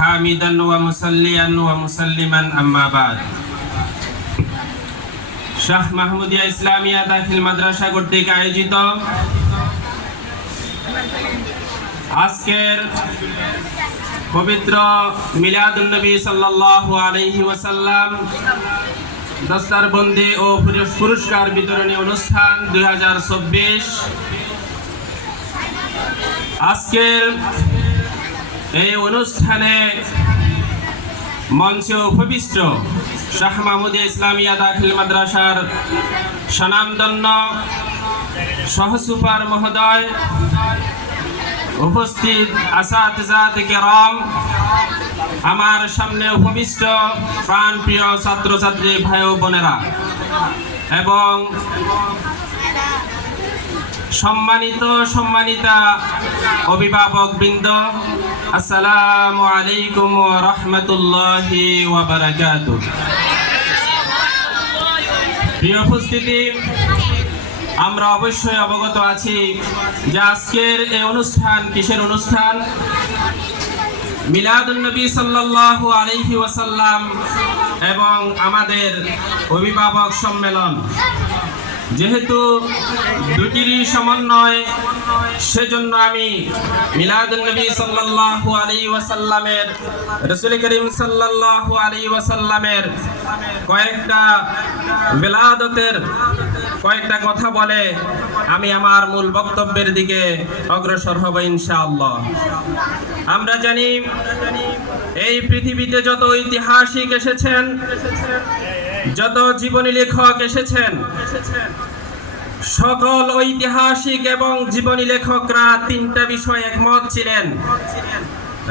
হামিদান ওয়া মুসাল্লিয়ান ওয়া মুসাল্লিমান আম্মা বাদ। শাহ মাহমুদিয়া ইসলামিয়া দাখিল মাদ্রাসা কর্তৃক আয়োজিত আজকের পবিত্র মিলাদুন নবী সাল্লাল্লাহু আলাইহি ওয়াসাল্লাম দস্তারবন্দি ও পুরস্কার বিতরণী অনুষ্ঠান 2024। আজকের এই অনুষ্ঠানে মঞ্চে উপবিষ্ট শাহ মাহমুদিয়া ইসলামিয়া দাখিল মাদ্রাসার স্বনামধন্য সহসুপার মহোদয়, উপস্থিত আসাতিজাত কেরাম, আমার সামনে উপবিষ্ট প্রাণপ্রিয় ছাত্রছাত্রী ভাই ও বোনেরা এবং সম্মানিতা অভিভাবক বৃন্দ, আসসালামু আলাইকুম ওয়া রাহমাতুল্লাহি ওয়া বারাকাতুহু। প্রিয় উপস্থিতি, আমরা অবশ্যই অবগত আছি যে আজকের এই অনুষ্ঠান কিসের অনুষ্ঠান? মিলাদুন নবী সাল্লাল্লাহু আলাইহি ওয়াসাল্লাম এবং আমাদের অভিভাবক সম্মেলন। যেহেতু দুটিরই সমন্বয়, সেজন্য আমি মিলাদুন নবী সাল্লাল্লাহু আলাইহি ওয়াসাল্লামের, রাসূল করিম সাল্লাল্লাহু আলাইহি ওয়াসাল্লামের কয়েকটা বিলাদতের কয়েকটা কথা বলে আমি আমার মূল বক্তব্যের দিকে অগ্রসর হব ইনশাআল্লাহ। আমরা জানি এই পৃথিবীতে যত ঐতিহাসিক এসেছেন, যত জীবনী লেখক এসেছেন, সকল ঐতিহাসিক এবং জীবনী লেখকরা তিনটা বিষয় একমত ছিলেন।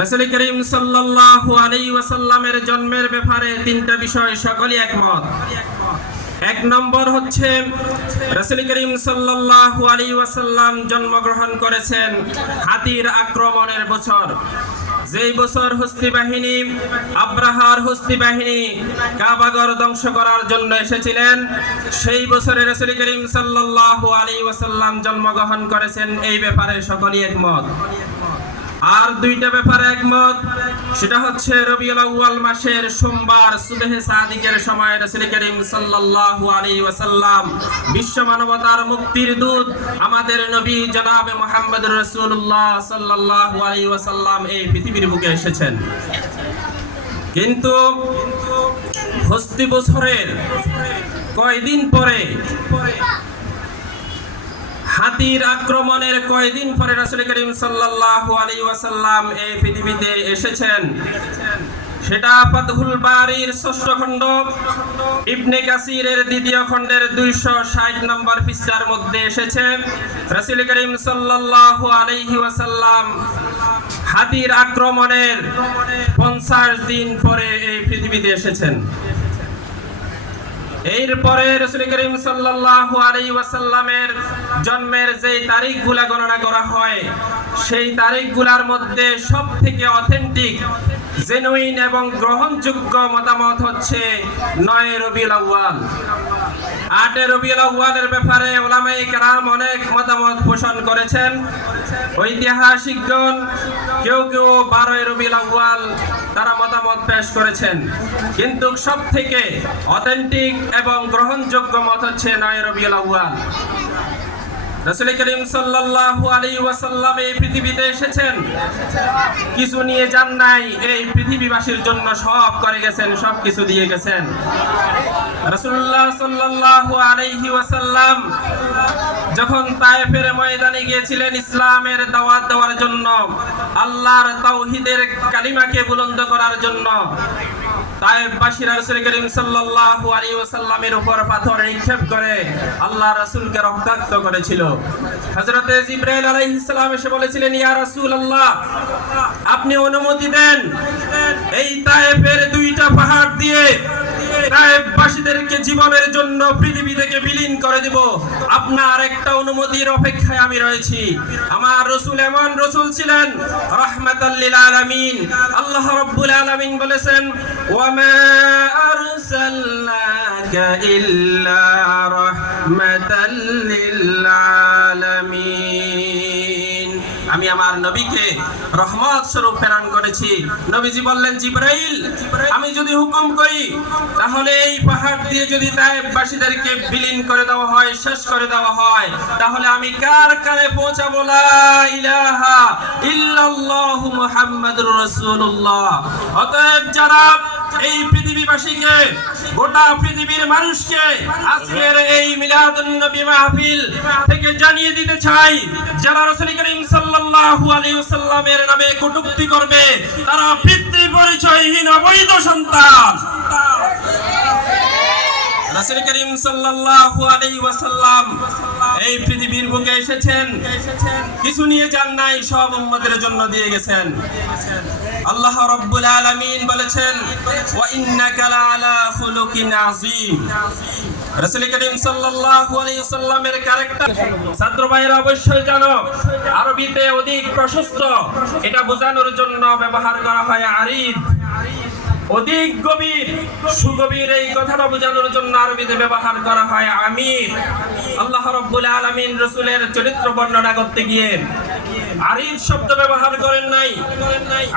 রাসূল করিম সাল্লাল্লাহু আলাইহি ওয়াসাল্লামের জন্মের ব্যাপারে তিনটা বিষয় সকলেই একমত। এক নম্বর হচ্ছে রাসূল করিম সাল্লাল্লাহু আলাইহি ওয়াসাল্লাম জন্মগ্রহণ করেছেন হাতির আক্রমণের বছর। যেই বছর হস্তি বাহিনী, আব্রাহার হস্তি বাহিনী কাবাগর ধ্বংস করার জন্য এসেছিলেন, সেই বছরে রাসূল করিম সাল্লাল্লাহু আলাইহি ওয়াসাল্লাম জন্মগ্রহণ করেছেন। এই ব্যাপারে সকলেই একমত। আর দুইটা ব্যাপারে একমত, সেটা হচ্ছে রবিউল আউয়াল মাসের সোমবার সুবহে সাদিকের সময় রাসূল করিম সাল্লাল্লাহু আলাইহি ওয়াসাল্লাম বিশ্ব মানবতার মুক্তির দূত আমাদের নবী জনাবে মুহাম্মদুর রাসূলুল্লাহ সাল্লাল্লাহু আলাইহি ওয়াসাল্লাম এই পৃথিবীর বুকে এসেছেন। কিন্তু হস্তি বছরের কয়দিন পরে, হাতির আক্রমণের কয়দিন পরে রাসূল করিম সাল্লাল্লাহু আলাইহি ওয়াসাল্লাম এই পৃথিবীতে এসেছেন, সেটা ফাতহুল বারীর ৬ষ্ঠ খণ্ড, ইবনে কাসিরের ২য় খণ্ডের ২৬০ নম্বর পৃষ্ঠার মধ্যে এসেছে। রাসূল করিম সাল্লাল্লাহু আলাইহি ওয়াসাল্লাম হাতির আক্রমণের ৫০ দিন পরে এই পৃথিবীতে এসেছেন। এরপরে রাসূল করিম সাল্লাল্লাহু আলাইহি ওয়াসাল্লামের জন্মের যেই তারিখগুলো গণনা করা হয়, সেই তারিখগুলোর মধ্যে সবথেকে অথেন্টিক, জেনুইন এবং গ্রহণযোগ্য মতামত হচ্ছে ৯ রবিউল আউয়াল। ৮ রবিউল আউয়ালের ব্যাপারে উলামায়ে কেরাম অনেক মতামত পোষণ করেছেন। ঐতিহাসিকগণ কেউ ১২ রবিউল আউয়াল তারা মতামত পেশ করেছেন, কিন্তু সবথেকে অথেন্টিক এবং গ্রহণযোগ্য মত হচ্ছে ৯ রবিউল আউয়াল। রাসূল করিম সাল্লাল্লাহু আলাইহি ওয়াসাল্লাম এই পৃথিবীতে এসেছেন, কিছু নিয়ে যান নাই, এই পৃথিবীবাসীর জন্য সব করে গেছেন, সব কিছু দিয়ে গেছেন। রাসূলুল্লাহ সাল্লাল্লাহু আলাইহি ওয়াসাল্লাম যখন তায়েফের ময়দানে গিয়েছিলেন ইসলামের দাওয়াত দেওয়ার জন্য, আল্লাহর তাওহীদের কালিমাকে বুলন্দ করার জন্য, তায়েফবাসীরা রাসূল করিম সাল্লাল্লাহু আলাইহি ওয়াসাল্লামের উপর পাথর নিক্ষেপ করে আল্লাহর রাসূলকে রক্তাক্ত করেছিল। হযরত জিবরাইল আলাইহিস সালাম এসে বলেছিলেন, ইয়া রাসূলুল্লাহ, আপনি অনুমতি দেন এই তায়েফের 2টা পাহাড় দিয়ে তায়েফবাসীদেরকে জীবনের জন্য পৃথিবী থেকে বিলীন করে দেব। আপনার একটা অনুমতির অপেক্ষায় আমি রয়েছি। আমার রাসূল এমন রাসূল ছিলেন রাহমাতাল লিল আলামিন। আল্লাহ রাব্বুল আলামিন বলেছেন, ওয়া মা আরসালনাকা ইল্লা রাহমাতাল লিল আলামিন। আমি আমার নবীকে রহমত স্বরূপ প্রেরণ করেছি। নবীজি বললেন, জিবরাইল, আমি যদি হুকুম করি তাহলে এই পাহাড় দিয়ে যদি তায়েফবাসীদেরকে বিলীন করে দেওয়া হয়, শেষ করে দেওয়া হয়, তাহলে আমি কার কানে পৌঁছাবো লা ইলাহা ইল্লাল্লাহু মুহাম্মাদুর রাসূলুল্লাহ। অতএব যারা এই পৃথিবীবাসীকে, গোটা পৃথিবীর মানুষকে আজকের এই মিলাদুন নবী মাহফিল থেকে জানিয়ে দিতে চাই, যারা রাসূল করিম সাল্লাল্লাহু আলাইহি ওয়াসাল্লামের নামে কটূক্তি করবে তারা পিতৃ পরিচয়হীন অবৈধ সন্তান। রাসূল করিম সাল্লাল্লাহু আলাইহি ওয়াসাল্লাম এই পৃথিবীর বুকে এসেছেন, কিছু নিয়ে যান নাই, সব উম্মতের জন্য দিয়ে গেছেন। আল্লাহ রাব্বুল আলামিন বলেছেন, ওয়া ইন্নাকা লাআলা খুলুকিন আযীম। রাসূল করিম সাল্লাল্লাহু আলাইহি ওয়াসাল্লামের ক্যারেক্টার ছাত্র ভাইরা অবশ্যই জানো, আরবিতে অধিক প্রশস্ত, এটা বোঝানোর জন্য ব্যবহার করা হয় আরিদ। অধিক গভীর, সুগভীর, এই কথাটা বোঝানোর জন্য আরবিতে ব্যবহার করা হয় আমির। আল্লাহ রাব্বুল আলামিন রাসূলের চরিত্র বর্ণনা করতে গিয়ে আরিদ শব্দ ব্যবহার করেন নাই,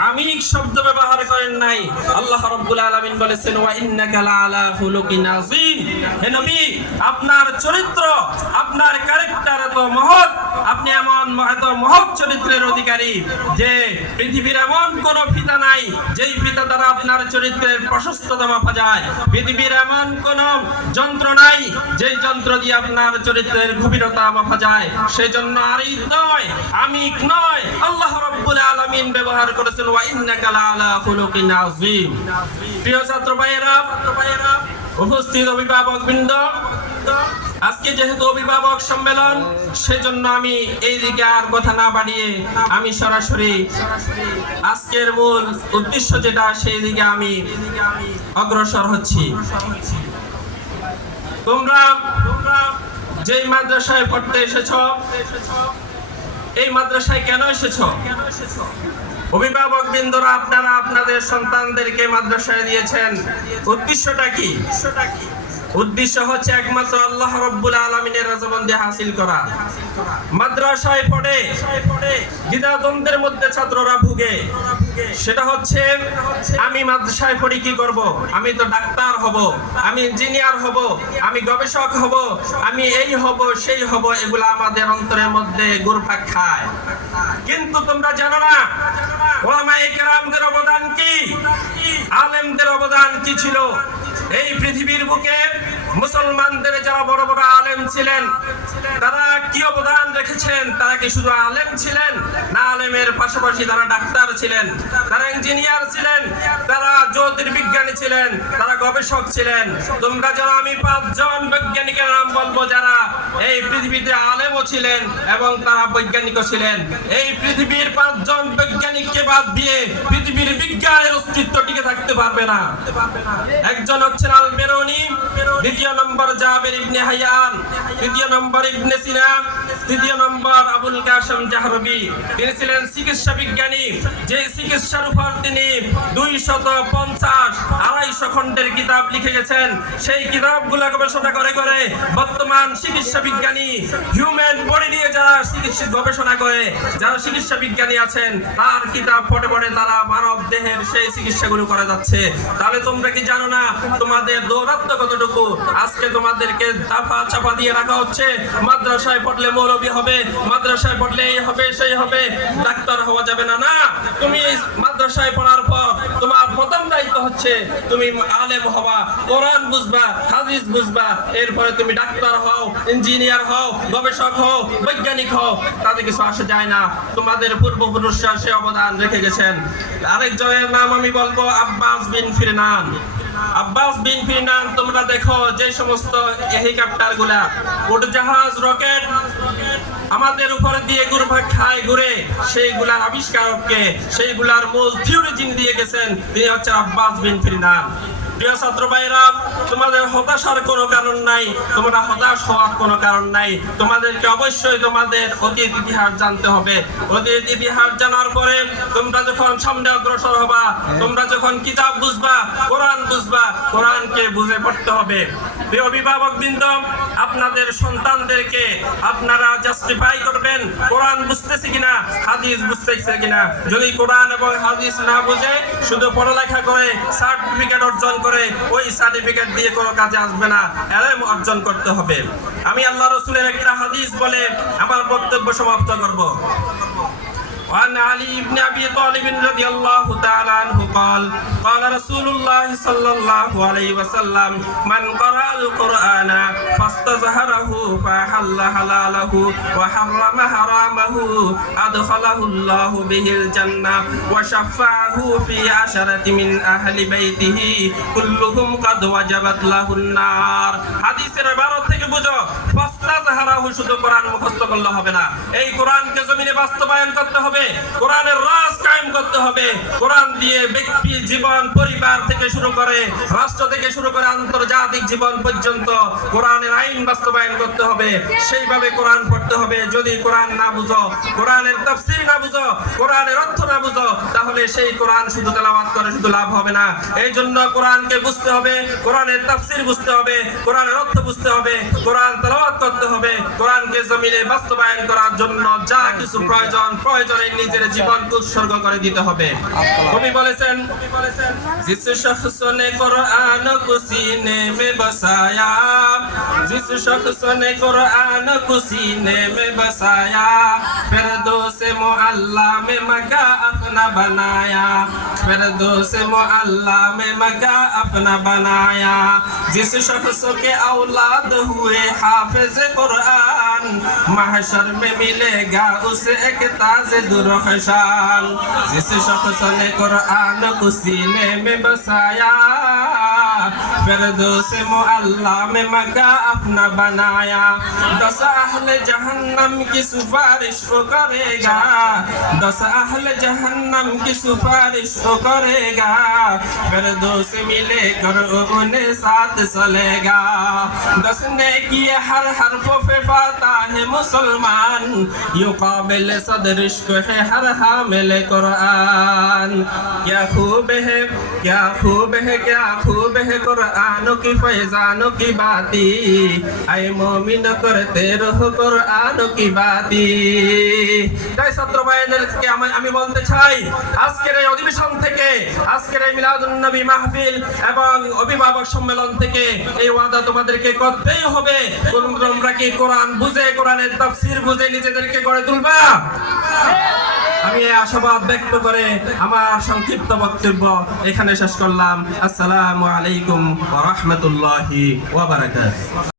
আমিক শব্দ ব্যবহার করেন নাই। আল্লাহ রাব্বুল আলামিন বলেছেন, ওয়া ইন্নাকা লাআলা খুলুকিন আযীম। হে নবী, আপনার চরিত্র, আপনার ক্যারেক্টার এত মহৎ, আপনি এত মহৎ চরিত্রের অধিকারী যে পৃথিবীর এমন কোন পিতা নাই যেই পিতা দ্বারা আপনার চরিত্রের প্রশস্ততা মাপা যায়। পৃথিবীর এমন কোন যন্ত্র নাই যেই যন্ত্র দিয়ে আপনার চরিত্রের গভীরতা মাপা যায়। সেই জন্য আরিদ নয়, আমিক নয়, আল্লাহ রাব্বুল আলামিন ব্যবহার করেছেন ওয়া ইন্নাকা লাআলা খুলুকিন আযীম। প্রিয় ছাত্র ভাইয়েরা, উপস্থিত অভিভাবকবৃন্দ, আজকে যেহেতু অভিভাবক সম্মেলন, সেজন্য আমি এই দিকে আর কথা না বাড়িয়ে আমি সরাসরি আজকের মূল উদ্দেশ্য যেটা, সেই দিকে আমি অগ্রসর হচ্ছি। তোমরা যেই মাদ্রাসায় পড়তে এসেছো, এই মাদ্রাসায় কেন এসেছো? অভিভাবক বৃন্দরা, আপনারা আপনাদের সন্তানদেরকে মাদ্রাসায় দিয়েছেন, উদ্দেশ্যটা কি? উদ্দেশ্য হচ্ছে একমাত্র আল্লাহ রাব্বুল আলামিনের রাজবন্দি হাসিল করা। মাদ্রাসায় পড়ে দ্বিধাদ্বন্দ্বের মধ্যে ছাত্ররা ভুগে। সেটা হচ্ছে, আমি মাদ্রাসায় পড়ি কি করব? আমি তো ডাক্তার হব, আমি ইঞ্জিনিয়ার হব, আমি গবেষক হব, আমি এই হব সেই হব, এগুলো আমাদের অন্তরের মধ্যে ঘুরপাক খায়। কিন্তু তোমরা জানো না ওলামায়ে কেরামদের অবদান কি, আলেমদের অবদান কি ছিল। এই পৃথিবীর বুকে মুসলমানদের যারা বড় বড় আলেম ছিলেন, তারা কি অবদান রেখেছেন? তারা কি শুধু আলেম ছিলেন? না, আলেমের পাশাপাশি তারা ডাক্তার ছিলেন, তারা ইঞ্জিনিয়ার ছিলেন, তারা জ্যোতির্বিজ্ঞানী ছিলেন, তারা গবেষক ছিলেন। তোমরা যারা, আমি 5 জন বৈজ্ঞানিকের নাম বলবো যারা এই পৃথিবীতে আলেমও ছিলেন এবং তারা বৈজ্ঞানিকও ছিলেন। এই পৃথিবীর 5 জন বৈজ্ঞানিককে বাদ দিয়ে পৃথিবীর বিজ্ঞানের অস্তিত্ব টিকে থাকতে পারবে না। একজন হচ্ছেন আল বেরুনি, দ্বিতীয় নম্বর জাবের ইবনে হাইয়ান, তৃতীয় নম্বর ইবনে সিনা, তৃতীয় নম্বর আবুল কাসেম জাহরবি। তিনি ছিলেন চিকিৎসা বিজ্ঞানী, যে চিকিৎসার উপর তিনি 250 খণ্ডের কিতাব লিখে গেছেন। সেই কিতাবগুলো গবেষণা করে করে বর্তমান চিকিৎসা বিজ্ঞানী, হিউম্যান বডি নিয়ে যারা চিকিৎসা গবেষণা করে, যারা চিকিৎসা বিজ্ঞানী আছেন, তার কিতাব পড়ে পড়ে তারা মানব দেহের সেই চিকিৎসাগুলো করা যাচ্ছে। তাহলে তোমরা কি জানো না তোমাদের দৌরাত্ম্য কতটুকু? আজকে তোমাদেরকে চাপা চাপা দিয়ে রাখা হচ্ছে, মাদ্রাসায় পড়লে মৌলবী হবে, মাদ্রাসায় পড়লে এই হবে সেই হবে, ডাক্তার হওয়া যাবে না। না, তুমি মাদ্রাসায় পড়ার পর তোমার প্রথম দায়িত্ব হচ্ছে তুমি আলেম হবা, কোরআন বুঝবা, হাদিস বুঝবা, এরপরে তুমি ডাক্তার হও, ইঞ্জিনিয়ার হও, গবেষক হও, বৈজ্ঞানিক হও, তাতে কিছু আসে যায় না। তোমাদের পূর্বপুরুষরা সে অবদান রেখে গেছেন। আরেকজনের নাম আমি বলবো আব্বাস বিন ফিরনান। আব্বাস বিন ফিরনান, তোমরা দেখো যে সমস্ত হেলিকপ্টার গুলা, উড়োজাহাজ, রকেট আমাদের উপর দিয়ে ঘুরপাক খায় ঘুরে, সেইগুলার আবিষ্কারককে, সেইগুলার মূল থিওরি যিনি দিয়ে গেছেন, তিনি হচ্ছে আব্বাস বিন ফিরনান। প্রিয় ছাত্র ভাইরা, তোমাদের হতাশার কোনো কারণ নাই, তোমরা হতাশ হওয়ার কোনো কারণ নাই। তোমাদেরকে অবশ্যই তোমাদের অতীত ইতিহাস জানতে হবে। অতীত ইতিহাস জানার পরে তোমরা যখন সামনে অগ্রসর হবা, তোমরা যখন কিতাব বুঝবা, কোরআন বুঝবা, কোরআনকে বুঝে পড়তে হবে। প্রিয় অভিভাবকবৃন্দ, আপনাদের সন্তানদেরকে আপনারা জাস্টিফাই করবেন কোরআন বুঝতেছে কিনা, হাদিস বুঝতেছে কিনা। যদি কোরআন এবং হাদিস না বুঝে শুধু পড়ালেখা করে সার্টিফিকেট অর্জন করে, ওই সার্টিফিকেট দিয়ে কোনো কাজে আসবে না। ইলম অর্জন করতে হবে। আমি আল্লাহ রাসূলের একটা হাদিস বলে আমার বক্তব্য সমাপ্ত করব। وعن علي بن أبي طالب رضي الله تعالى عنه قال قال رسول الله صلى الله عليه وسلم من قرأ القرآن فاستظهره فأحل حلاله وحرم حرامه أدخله الله به الجنة وشفعه في عشرة من أهل بيته كلهم قد وجبت له النار। হাদিসের 12 থেকে বুঝো, ফাস্তাজহারাহু শুধু কোরআন মুখস্থ করলে হবে না, এই কোরআনকে জমিনে বাস্তবায়ন করতে হবে। কোরআনের রাজ কায়েম করতে হবে। কোরআন দিয়ে ব্যক্তি জীবন, পরিবার থেকে শুরু করে রাষ্ট্র থেকে শুরু করে আন্তর্জাতিক জীবন পর্যন্ত কোরআনের আইন বাস্তবায়ন করতে হবে। সেইভাবে কোরআন পড়তে হবে। যদি কোরআন না বুঝো, কোরআনের তাফসীর না বুঝো, কোরআনের অর্থ না বুঝো, তাহলে সেই কোরআন শুধু তেলাওয়াত করে শুধু লাভ হবে না। এই জন্য কোরআনকে বুঝতে হবে, কোরআনের তাফসীর বুঝতে হবে, কোরআনের অর্থ বুঝতে হবে, কোরআন তেলাওয়াত করতে হবে। কোরআনকে জমিনে বাস্তবায়ন করার জন্য যা কিছু প্রয়োজনে নিজের জীবনকে উৎসর্গ করে দিতে হবে। কবি বলেছেন, जिस शख्स ने कुरान को सीने में बसाया, जिस शख्स ने कुरान को सीने में बसाया, फिरदौस मुअल्ला में मका अपना बनाया, फिरदौस मुअल्ला में मका अपना बनाया। जिस शख्स के औलाद हुए हाफिज कुरान, महशर में मिलेगा उसे एक ताज दुरखशान। जिस शख्स ने कुरान को सीने में बसाया, फिरदौस मुअल्ला में मका अपना बनाया। 10 अहले जहन्नम की सिफारिश वो करेगा, 10 अहले जहन्नम की सिफारिश वो करेगा, फिरदौस मिले कर उन्हें साथ चलेगा। 10 ने किए हर हरफों पे फाता है मुसलमान, युकाबिल सदर इश्क है हर हामिल कुरान। क्या खूब है, क्या खूब है, क्या खूब है कुरानों की फैजानों की बाती, ऐ मोमिन करते रहो कुरानों की बाती। তাই ছাত্র ভাইদেরকে আমি বলতে চাই, আজকের এই অধিবেশন থেকে, আজকের এই মিলাদুন নবী মাহফিল এবং অভিভাবক সম্মেলন থেকে এই ওয়াদা তোমাদেরকে করতেই হবে। তোমরা কি কোরআন বুঝে, কোরআনের তাফসীর বুঝে নিজেদেরকে গড়ে তুলবা? আমি এই আশাবাদ ব্যক্ত করে আমার সংক্ষিপ্ত বক্তব্য এখানে শেষ করলাম। আসসালামু আলাইকুম ওয়া রাহমাতুল্লাহি ওয়া বারাকাতুহু।